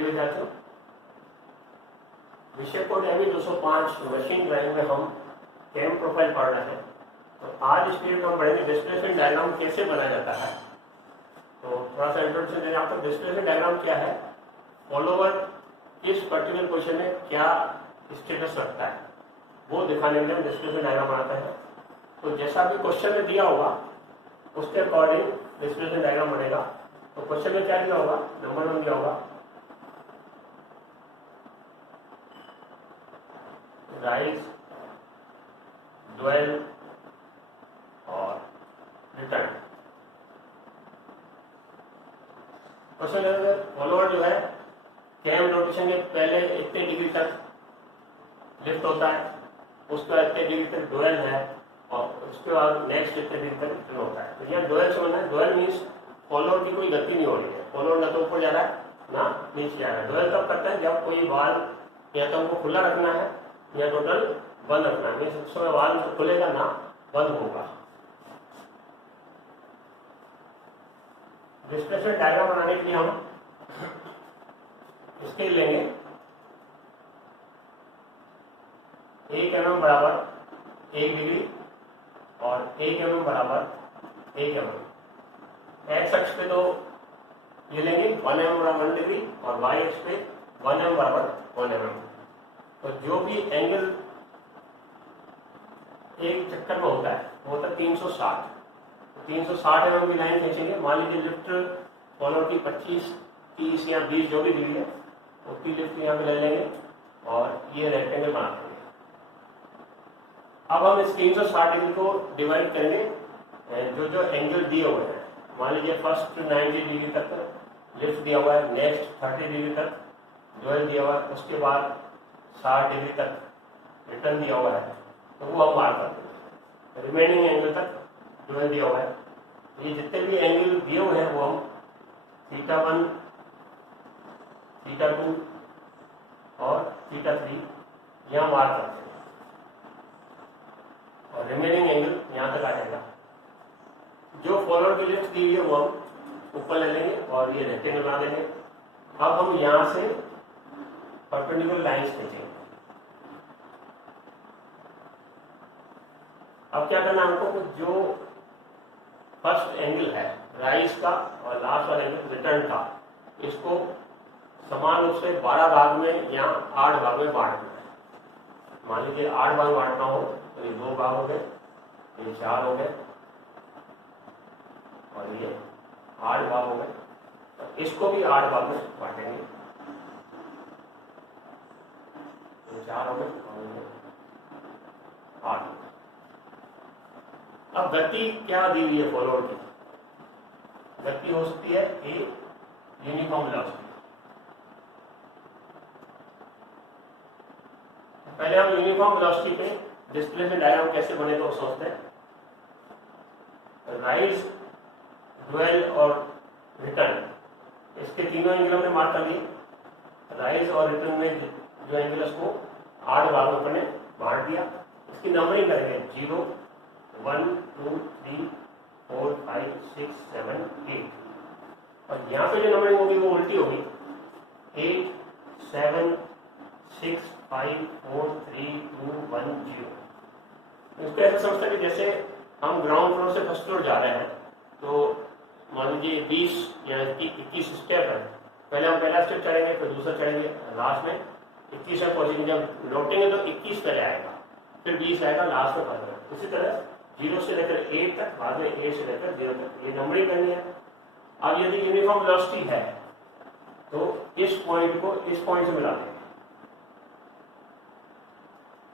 प्रिय विद्यार्थियों, विषय कोड ME 205 मशीन ड्राइविंग में हम कैम प्रोफाइल पढ़ रहे हैं। तो आज इस पीरियड में हम पढ़ेंगे डिस्प्लेसमेंट डायग्राम कैसे बनाया जाता है। तो थोड़ा सा इंट्रोडक्शन देने आपको, डिस्प्लेसमेंट डायग्राम क्या है, फॉलोवर किस पर्टिकुलर पोजीशन में क्या स्टेटस रखता है वो दिखाने के लिए हम डिस्प्लेसमेंट डायग्राम बनाते हैं। तो जैसा भी क्वेश्चन में दिया होगा उसके अकॉर्डिंग डिस्प्लेसमेंट डायग्राम बनेगा। तो क्वेश्चन में क्या दिया होगा, नंबर 1 दिया होगा राइज, ड्वेल और रिटर्न। क्वेश्चन फॉलोअर जो है कैम रोटेशन के पहले इतने डिग्री तक लिफ्ट होता है, उसके बाद इतने डिग्री तक ड्वेल है और उसके बाद नेक्स्ट इतने डिग्री तक रिटर्न होता है। तो यहाँ ड्वेल समझना है, ड्वेल मीन्स फॉलोअर की कोई गति नहीं हो रही है, फॉलोअर ना तो ऊपर जा रहा है ना नीचे जा रहा है। ड्वेल कब करता है, जब कोई वाल्व या तो हमको खुला रखना है या टोटल बंद रखना है, मीन्स उस समय वाल्व खुलेगा ना बंद होगा। डिस्प्लेसमेंट डायग्राम बनाने के लिए हम स्केल लेंगे 1 mm बराबर 1 डिग्री और 1 mm बराबर 1 mm। एक्स अक्ष पे तो ये लेंगे 1 mm बराबर 1 डिग्री और वाई अक्ष पे 1 mm बराबर 1 mm। तो जो भी एंगल एक चक्कर में होता है वो होता है 360। 360 mm की लाइन खींचेंगे। मान लीजिए लिफ्ट फॉलोअर की 25, 30 या 20 जो भी डिग्री है उसकी लिफ्ट यहाँ पे ले लेंगे और ये रेक्टेंगल बना देंगे। अब हम इस 360 डिग्री को डिवाइड करेंगे जो जो एंगल दिए हुए हैं। मान लीजिए फर्स्ट 90 डिग्री तक लिफ्ट दिया हुआ है, नेक्स्ट 30 डिग्री तक ड्वेल दिया हुआ है, उसके बाद 60 डिग्री तक रिटर्न दिया हुआ है, तो वो हम मार्क कर देंगे। रिमेनिंग एंगल तक ड्वेल दिया हुआ है। ये जितने भी एंगल दिए हुए हैं वो हम θ1, θ2 और θ3 यहाँ मार्क करते हैं और रिमेनिंग एंगल यहाँ तक आ जाएगा। जो फॉलोअर की लिफ्ट दी हुई है वो हम ऊपर ले लेंगे और ये रेक्टेंगल बना देंगे। अब हम यहाँ से परपेंडिकुलर लाइंस खींचेंगे। अब क्या करना है हमको, जो फर्स्ट एंगल है राइज का और लास्ट वाला एंगल रिटर्न का, इसको समान रूप से 12 भाग में या 8 भाग में बांटना है। मान लीजिए 8 भाग बांटना हो तो ये 2 भाग हो गए, ये 4 हो गए और ये 8 भाग हो गए। तो इसको भी 8 भाग में बांटेंगे, ये 4 हो गए और ये 8 हो गए। अब गति क्या दी हुई है फॉलोअर की, गति हो सकती है ए यूनिफॉर्म वेलोसिटी। पहले हम यूनिफॉर्म वेलोसिटी पे डिस्प्लेसमेंट डायग्राम कैसे बने तो सोचते हैं। राइज, ड्वेल और रिटर्न, इसके तीनों एंगल हमने मार्क कर दिए। राइज और रिटर्न में जो एंगल उसको 8 भागों पर बांट दिया। इसकी नंबरिंग करेंगे 0, 1, 2, 3, 4, 5, 6, 7, 8 और यहाँ पे जो नंबरिंग होगी वो उल्टी होगी। 8, 7, 6, 5, 4, 3, 2, 1, 0। इसको ऐसा समझते हैं कि जैसे हम ग्राउंड फ्लोर से फर्स्ट फ्लोर जा रहे हैं तो मान लीजिए 20 या 21 स्टेप है। पहले हम पहला स्टेप चढ़ेंगे, फिर दूसरा चढ़ेंगे, लास्ट में 21 में पहुंचेंगे। जब लौटेंगे तो 21 पहले आएगा, फिर 20 आएगा, लास्ट में 15। इसी तरह 0 से लेकर 8 तक, बाद में 8 से लेकर 0 तक ये नंबरिंग करनी है। अब यदि यूनिफॉर्म वेलोसिटी है तो इस पॉइंट को इस पॉइंट से मिला देंगे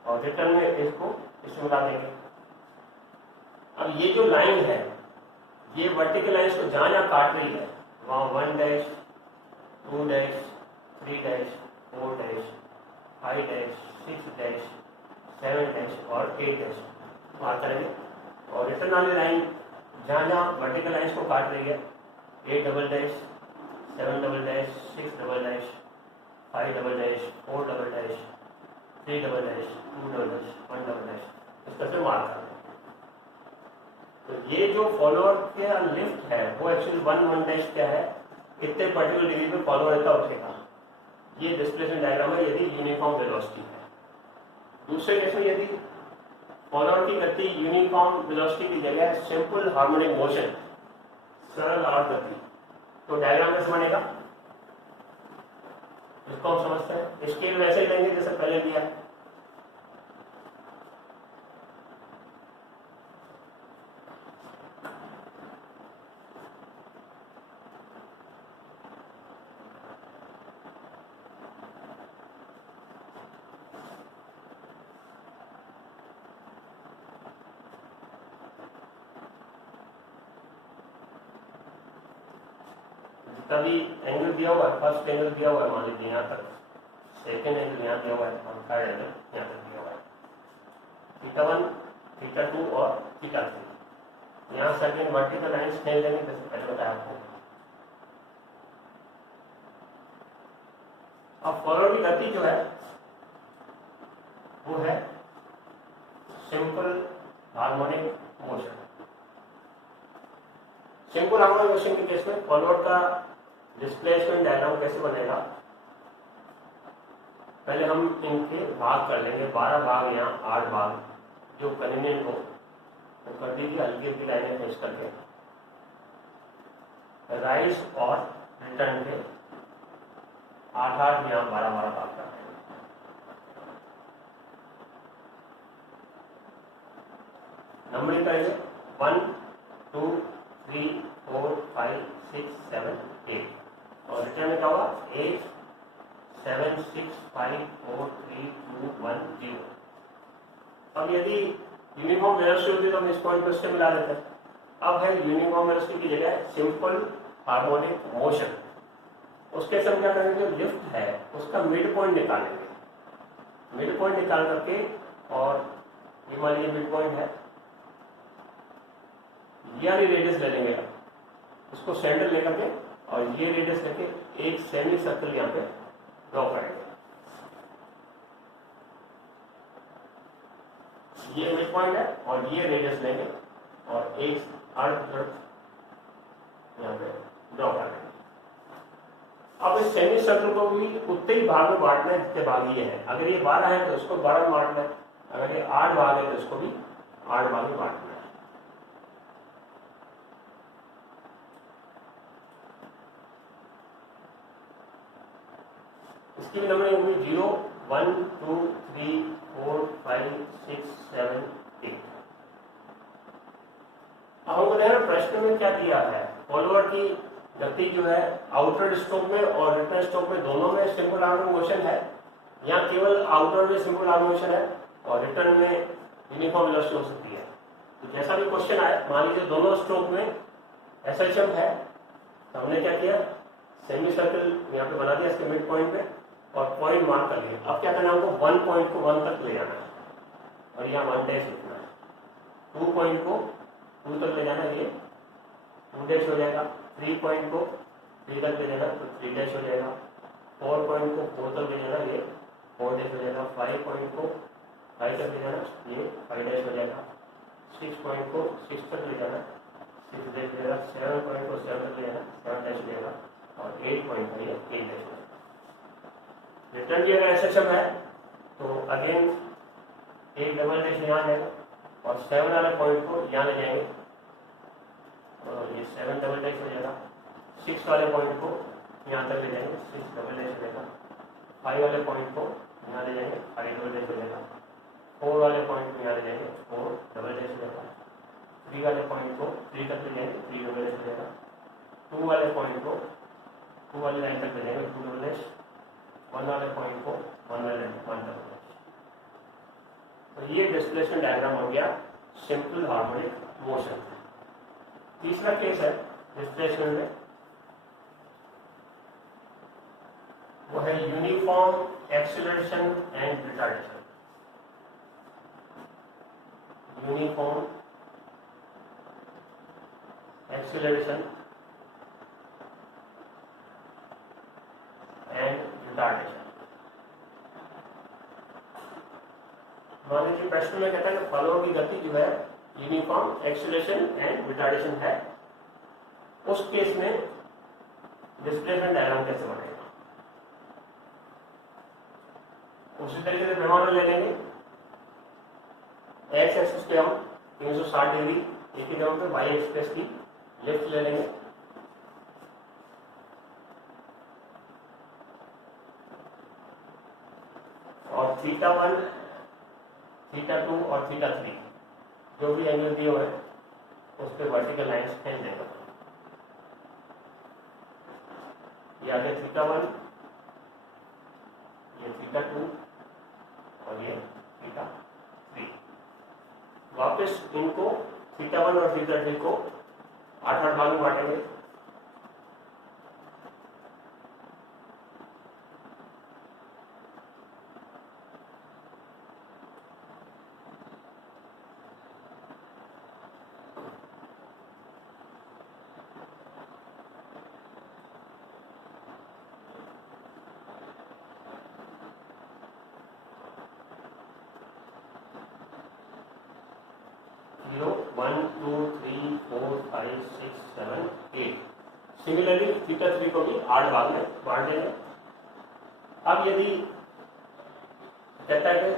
और रिटर्न में इसको इससे मिला देंगे। अब ये जो लाइन है ये वर्टिकल लाइन को जहां जहां काट रही है वहां 1 dash, 2 dash, 3 dash, 4 dash, 5 dash, 6 dash, 7 dash और 8 डैश मार्क करेंगे। और रिटर्न वाली लाइन जहां जहां वर्टिकल लाइंस को काट रही है 8 double dash, 7 double dash, 6 double dash, 5 double dash, 4 double dash, 3 double dash, 2 double dash, 1 double dash, इस तरह से मार्क करेंगे। तो ये जो फॉलोअर का लिफ्ट है वो एक्चुअली 1 डैश क्या है, इतने पर्टिकुलर डिग्री पे फॉलोअर का उठेगा। ये डिस्प्लेसमेंट डायग्राम है यदि यूनिफॉर्म वेलोसिटी है। दूसरे केस में यदि फॉलोअर की गति यूनिफॉर्म वेलोसिटी की जगह सिंपल हार्मोनिक मोशन, सरल आवर्त गति, तो डायग्राम कैसे बनेगा इसको हम समझते हैं। स्केल वैसे ही लेंगे जैसे पहले लिया है। तभी एंगल दिया हुआ है, फर्स्ट एंगल दिया हुआ है, मान लीजिए यहाँ तक, सेकेंड एंगल यहाँ दिया हुआ है, थर्ड एंगल यहाँ तक दिया हुआ है, θ1, θ2 और θ3। यहाँ सेकेंड वर्टिकल लाइन्स नहीं लेंगे जैसे पहले बताया आपको। अब फॉरवर्ड की गति जो है वो है simple harmonic motion. Simple harmonic motion के केस में फॉरवर्ड का डिस्प्लेसमेंट डायग्राम कैसे बनेगा, पहले हम इनके भाग कर लेंगे, 12 भाग या 8 भाग जो कन्वीनियंट हो वो कर दीजिए, हल्की हल्की लाइनें फेस करके। राइज और रिटर्न के 8-8 या 12-12 भाग करते हैं। नंबरिंग करेंगे 1 2 3 4 5 6 7 8 और रिटर्न में क्या होगा 8 7 6 5 4 3 2 1 0। अब यदि यूनिफॉर्म वेलोसिटी होती तो हम इस पॉइंट को इससे मिला देते हैं। अब है यूनिफॉर्म वेलोसिटी की जगह सिंपल हार्मोनिक मोशन। उसके समय क्या करेंगे, जो लिफ्ट है उसका मिड पॉइंट निकालेंगे। मिड पॉइंट निकाल करके, और ये मान लीजिए मिड पॉइंट है, ये वाली रेडियस ले लेंगे, इसको सेंटर लेकर के और ये रेडियस लेके एक सेमी सर्कल यहाँ पे ड्रॉ करेंगे। ये मिड पॉइंट है और ये रेडियस लेंगे और एक अर्ध यहाँ पे ड्रॉ करेंगे। अब इस सेमी सर्कल को भी उतने ही भाग में बांटना है जितने भाग ये है। अगर ये 12 है तो इसको 12 में बांटना है, अगर ये 8 भाग है तो इसको भी 8 भाग में बांटना है। इसकी भी नंबरिंग होगी 0 1 2 3 4 5 6 7 8। अब हमको देखना प्रश्न में क्या दिया है, फॉलोअर की गति जो है आउटवर्ड स्ट्रोक में और रिटर्न स्ट्रोक में दोनों में सिंपल हार्मोनिक मोशन है, या केवल आउटवर्ड में सिंपल हार्मोनिक मोशन है और रिटर्न में यूनिफॉर्म वेलोसिटी हो सकती है। तो जैसा भी क्वेश्चन आए, मान लीजिए दोनों स्ट्रोक में एसएचएम है, तो हमने क्या किया, सेमी सर्कल यहाँ पे बना दिया इसके मिड पॉइंट पे और पॉइंट मार्क कर लिया। अब क्या करना है, हमको 1 पॉइंट को 1 तक ले जाना है और यहाँ 1 डैश लिखना है। 2 पॉइंट को 2 तक ले जाना है, ये 2 डैश हो जाएगा। 3 पॉइंट को 3 तक ले जाना तो 3 डैश हो जाएगा। 4 पॉइंट को 4 तक ले जाना, ये 4 डैश हो जाएगा। 5 पॉइंट को 5 तक ले जाना, ये 5 डैश हो जाएगा। 6 पॉइंट को 6 तक ले जाना, 6 डैश हो जाएगा। 7 पॉइंट को 7 तक ले जाना, 7 डैश हो जाएगा और 8 पॉइंट का ये 8 डैश हो जाएगा। रिटर्न की अगर एसएचएम है तो अगेन एक डबल डैश यहाँ जाएगा और 7 वाले पॉइंट को यहाँ ले जाएंगे और ये 7 डबल डैश हो जाएगा। 6 वाले पॉइंट को यहाँ तक ले जाएंगे, 6 डबल डैश हो जाएगा। 5 वाले पॉइंट को यहाँ ले जाएंगे, 5 डबल डैश हो जाएगा। 4 वाले पॉइंट को यहाँ ले जाएंगे, 4 डबल डैश हो जाएगा। 3 वाले पॉइंट को 3 तक ले जाएंगे, 3 डबल डैश हो जाएगा। 2 वाले पॉइंट को 2 वाली लाइन तक ले जाएंगे, 2 डबल डैश। 1 वाले पॉइंट को 1 वाले 1 डबल डैश। तो ये डिस्प्लेसमेंट डायग्राम हो गया सिंपल हार्मोनिक मोशन। तीसरा केस है डिस्प्लेसमेंट में, वो है uniform acceleration and retardation. Uniform acceleration and retardation. मान लीजिए प्रश्न में कहता है कि फलों की गति जो है यूनिफॉर्म एक्सीलरेशन एंड रिटार्डेशन है, उस केस में डिस्प्लेसमेंट डायग्राम कैसे बनेगा। उसी तरीके से पैमाना ले लेंगे। एक्स एक्सिस पे हम 360 डिग्री एक ही जगह पे वाई एक्सप्रेस की लेफ्ट ले लेंगे। और θ1, θ2 और θ3 जो भी एंगल दिए हुए हैं उस पर वर्टिकल लाइन्स खींच देंगे। ये आ गया θ1, ये θ2 और ये θ3। वापस इनको θ1 और θ3 को 8-8 भाग में बांटेंगे। जीरो 1 2 3 4 5 6 7 8। सिमिलरली θ3 को भी 8 भाग में बांट देंगे। अब यदि कहता है कि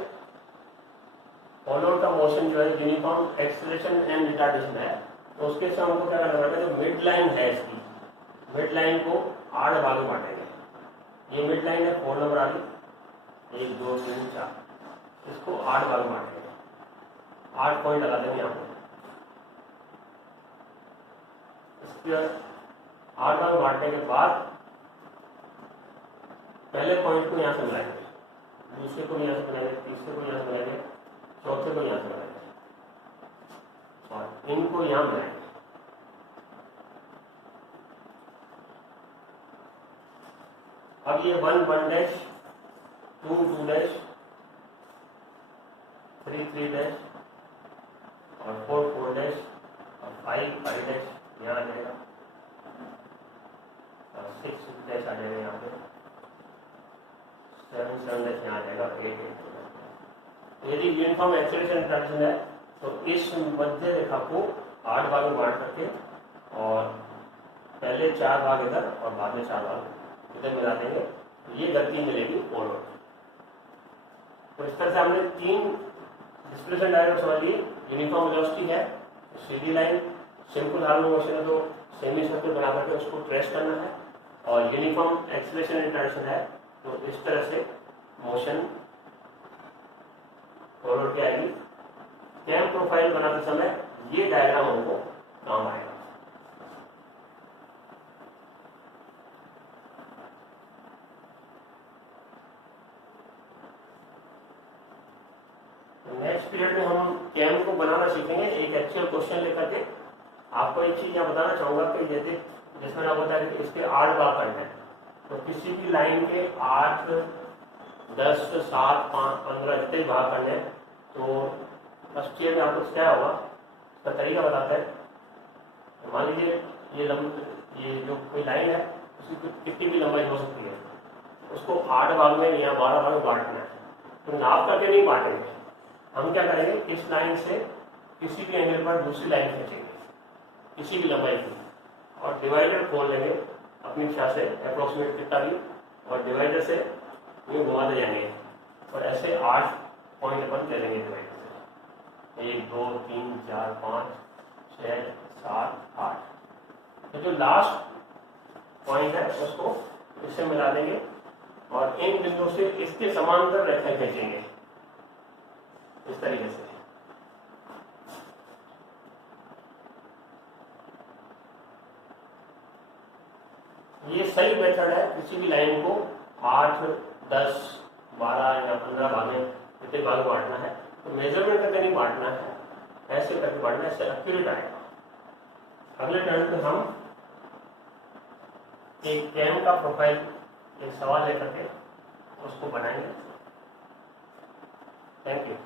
फॉलोअर का मोशन जो है यूनिफॉर्म एक्सेलरेशन एंड रिटार्डेशन है, तो उसके साथ हमको क्या करना पड़ेगा, जो मिड लाइन है इसकी मिड लाइन को 8 भाग में बांटेंगे। ये मिड लाइन है 4 नंबर वाली, 1 2 3 4, इसको 8 भाग में बांटेंगे। 8 पॉइंट लगा देंगे यहाँ पे। इसके 8 भाग बांटने के बाद पहले पॉइंट को यहाँ से मिलाएंगे, दूसरे को यहाँ से मिलाएंगे, तीसरे को यहाँ से मिलाएंगे, चौथे को यहाँ से मिलाएंगे और इनको यहाँ मिलाएंगे। अब ये 1 1 डैश 2 2 डैश 3 3 डैश और 4 4 डैश और 5 5 डैश यहाँ आ जाएगा और 6 डैश आ जाएगा यहाँ पे, 7 7 डैश यहाँ आ जाएगा, 8 8। यदि यूनिफॉर्म एक्सेलरेशन रिटार्डेशन है तो इस मध्य रेखा को 8 भाग में बांट करके और पहले 4 भाग इधर और बाद में 4 भाग इधर मिला देंगे, ये गति मिलेगी फॉरवर्ड। तो इस तरह से हमने 3 डिस्प्लेसमेंट डायग्राम समझ लिए। यूनिफॉर्म वेलोसिटी है, सीधी लाइन, सिंपल हार्मोनिक मोशन है तो सेमी सर्कल बना करके उसको ट्रेस करना है, और यूनिफॉर्म एक्सेलरेशन रिटार्डेशन है तो इस तरह से मोशन फॉरवर्ड की आएगी। कैम प्रोफाइल बनाते समय ये डायग्राम हमको काम आएगा। नेक्स्ट पीरियड में हम कैम को बनाना सीखेंगे एक एक्चुअल क्वेश्चन लेकर के। आपको एक चीज यहाँ बताना चाहूंगा कि यदि जिसमें आप बताया कि इसके 8 भाग करने हैं, तो किसी भी लाइन के 8 10 7 5 15 जितने भाग करने हैं, तो फर्स्ट ईयर में आपको क्या होगा उसका तरीका बताता है। मान लीजिए ये जो कोई लाइन है उसकी कितनी भी लंबाई हो सकती है, उसको 8 भाग में या 12 भाग में बांटना है। तो नाप करके नहीं बांटेंगे, हम क्या करेंगे, इस लाइन से किसी भी एंगल पर दूसरी लाइन खींचेंगे किसी भी लंबाई की, और डिवाइडर खोल लेंगे अपनी इच्छा से अप्रोक्सीमेट कितना भी, और डिवाइडर से यूँ घुमाते जाएंगे और ऐसे 8 पॉइंट अपन ले लेंगे डिवाइडर से, 1 2 3 4 5 6 7 8। तो जो लास्ट पॉइंट है उसको इससे मिला देंगे और इन बिंदु से इसके समांतर रेखा खींचेंगे इस तरीके से। ये सही मेथड है, किसी भी लाइन को 8 10 12 या 15 भाग में कितने भाग बांटना है, तो मेजरमेंट करके नहीं बांटना है, ऐसे करके बांटना है, इससे एक्यूरेट आएगा। अगले टर्न में हम एक कैम का प्रोफाइल एक सवाल लेकर के उसको बनाएंगे। Thank you.